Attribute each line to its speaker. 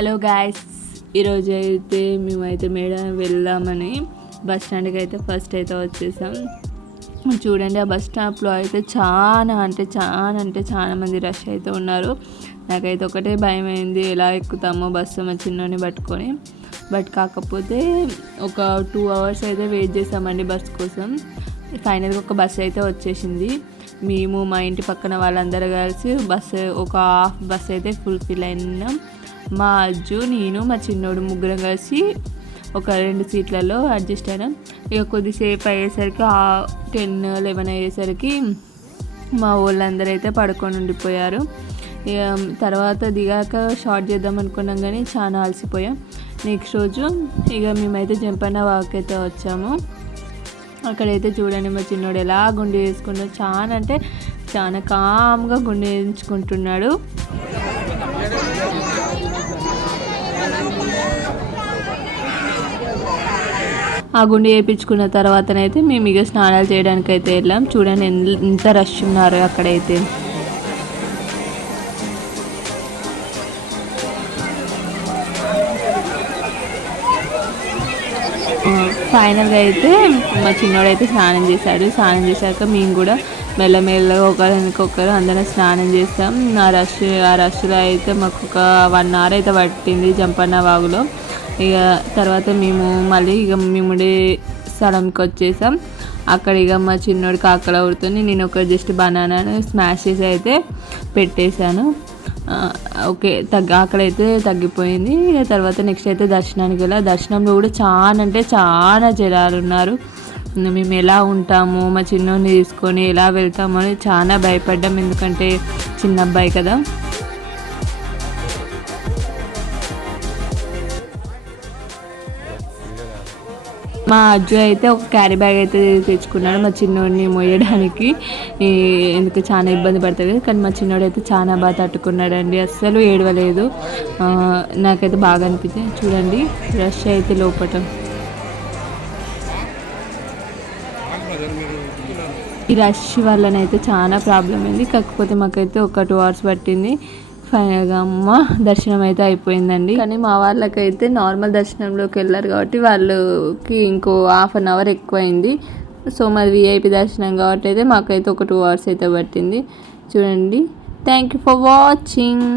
Speaker 1: Hello guys. ఈరోజు అయితే మేమైతే మేడం వెళ్దామని బస్ స్టాండ్కి అయితే ఫస్ట్ అయితే వచ్చేసాం. చూడండి ఆ బస్ స్టాప్లో అయితే చాలా అంటే చాలా అంటే చాలా మంది రష్ అయితే ఉన్నారు. నాకైతే ఒకటే భయం అయింది ఎలా ఎక్కుతామో బస్సు మా చిన్నని పట్టుకొని. బట్ కాకపోతే ఒక టూ అవర్స్ అయితే వెయిట్ చేసామండి బస్ కోసం. ఫైనల్గా ఒక బస్సు అయితే వచ్చేసింది. మేము మా ఇంటి పక్కన వాళ్ళందరూ కలిసి బస్సు ఒక హాఫ్ బస్ అయితే ఫుల్ఫిల్ అయినాం. మా అజ్జు నేను మా చిన్నోడు ముగ్గురం కలిసి ఒక రెండు సీట్లలో అడ్జస్ట్ అయినాం. ఇక కొద్దిసేపు అయ్యేసరికి టెన్ లెవెన్ అయ్యేసరికి మా వాళ్ళందరూ అయితే పడుకొని ఉండిపోయారు. ఇక తర్వాత దిగాక షార్ట్ చేద్దాం అనుకున్నాం కానీ చాలా అలసిపోయాం. నెక్స్ట్ రోజు ఇక మేమైతే జంపన్న వాక్ అయితే వచ్చాము. అక్కడైతే చూడండి మా చిన్నోడు ఎలా గుండె వేసుకున్నాడు. చాలా అంటే చాలా కామ్గా గుండె వేయించుకుంటున్నాడు. ఆ గుండె వేయించుకున్న తర్వాతనైతే మేము ఇక స్నానాలు చేయడానికి అయితే వెళ్ళాం. చూడండి ఎంత రష్ ఉన్నారు అక్కడైతే. ఫైనల్గా అయితే మా చిన్నోడైతే స్నానం చేశాడు. స్నానం చేశాక మేము కూడా మెల్లమెల్లగా ఒకరికొకరు అందరం స్నానం చేస్తాం. ఆ రష్ ఆ రష్లో అయితే మాకు ఒక వన్ అవర్ అయితే పట్టింది జంపన్న వాగులో ఇక తర్వాత మేము మళ్ళీ ఇక మేముడే స్థలంకి వచ్చేసాం. అక్కడ ఇక మా చిన్నోడికి ఆకలి అవుతుంది నేను ఒక జస్ట్ బనానాను స్మాష్ చేసి అయితే పెట్టేశాను. ఓకే తగ్గ అక్కడైతే తగ్గిపోయింది. ఇక తర్వాత నెక్స్ట్ అయితే దర్శనానికి వెళ్ళా. దర్శనంలో కూడా చాలా అంటే చాలా జనాలు ఉన్నారు. మేము ఎలా ఉంటాము మా చిన్నోడిని తీసుకొని ఎలా వెళ్తాము అని చాలా భయపడ్డాం. ఎందుకంటే చిన్న అబ్బాయి కదా. మా అజ్జు అయితే ఒక క్యారీ బ్యాగ్ అయితే తెచ్చుకున్నాడు మా చిన్నోడిని మోయడానికి ఎందుకు చాలా ఇబ్బంది పడుతుంది కానీ మా చిన్నోడు అయితే చాలా బాగా తట్టుకున్నాడండి. అస్సలు ఏడవలేదు. నాకైతే బాగా అనిపించింది. చూడండి రష్ అయితే లోపల ఈ రష్ వల్లనైతే చాలా ప్రాబ్లం అయింది. కాకపోతే మాకైతే ఒక టూ అవర్స్ పట్టింది. ఫైనల్గా అమ్మ దర్శనం అయితే అయిపోయిందండి. కానీ మా వాళ్ళకైతే నార్మల్ దర్శనంలోకి వెళ్ళారు కాబట్టి వాళ్ళకి ఇంకో హాఫ్ అన్ అవర్ ఎక్కువైంది. సో మరి విఐపి దర్శనం కాబట్టి అయితే మాకైతే ఒక టూ అవర్స్ అయితే పట్టింది. చూడండి. Thank you for watching